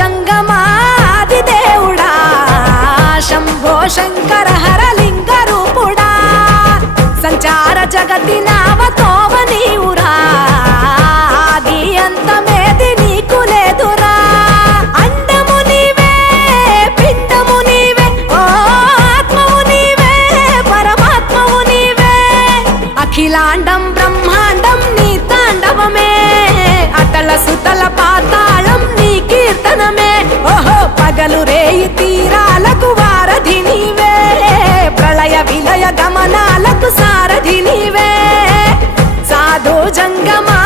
జంగమాది దేవుడా శంభో శంకర హరలింగ రూపుడా సంచార జగతి నావతోవ నీవురా ఆది అంతమేది నీకు లేదురా అండము నీవే పిండము నీవే ఓ ఆత్మవు నీవే పరమాత్మవు నీవే అఖిలాండం బ్రహ్మాండం నీ తాండవమే అతల సుతల పాతాళం నీ కీర్తనమే ఓహో పగలు రేయి తీరాలకు వారధి నీవే ప్రళయ విలయ గమనాలకు సారథి నీవే సాధు జంగమా